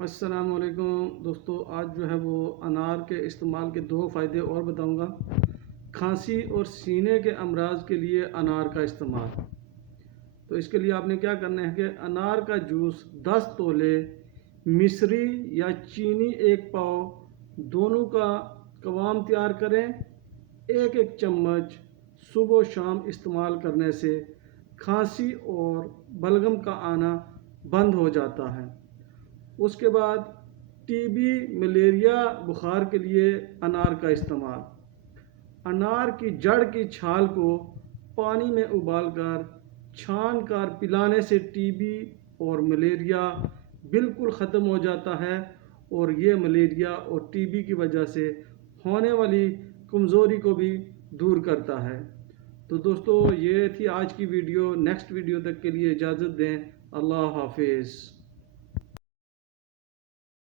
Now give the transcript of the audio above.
السلام علیکم دوستو، آج جو ہے وہ انار کے استعمال کے 2 فائدے اور بتاؤں گا۔ کھانسی اور سینے کے امراض کے لیے انار کا استعمال۔ تو اس کے لیے آپ نے کیا کرنا ہے کہ انار کا جوس 10 تولے، مصری یا چینی 1 پاؤ، دونوں کا قوام تیار کریں۔ 1 چمچ صبح و شام استعمال کرنے سے کھانسی اور بلغم کا آنا بند ہو جاتا ہے۔ اس کے بعد ٹی بی، ملیریا، بخار کے لیے انار کا استعمال۔ انار کی جڑ کی چھال کو پانی میں ابال کر چھان کر پلانے سے ٹی بی اور ملیریا بالکل ختم ہو جاتا ہے، اور یہ ملیریا اور ٹی بی کی وجہ سے ہونے والی کمزوری کو بھی دور کرتا ہے۔ تو دوستو، یہ تھی آج کی ویڈیو۔ نیکسٹ ویڈیو تک کے لیے اجازت دیں۔ اللہ حافظ۔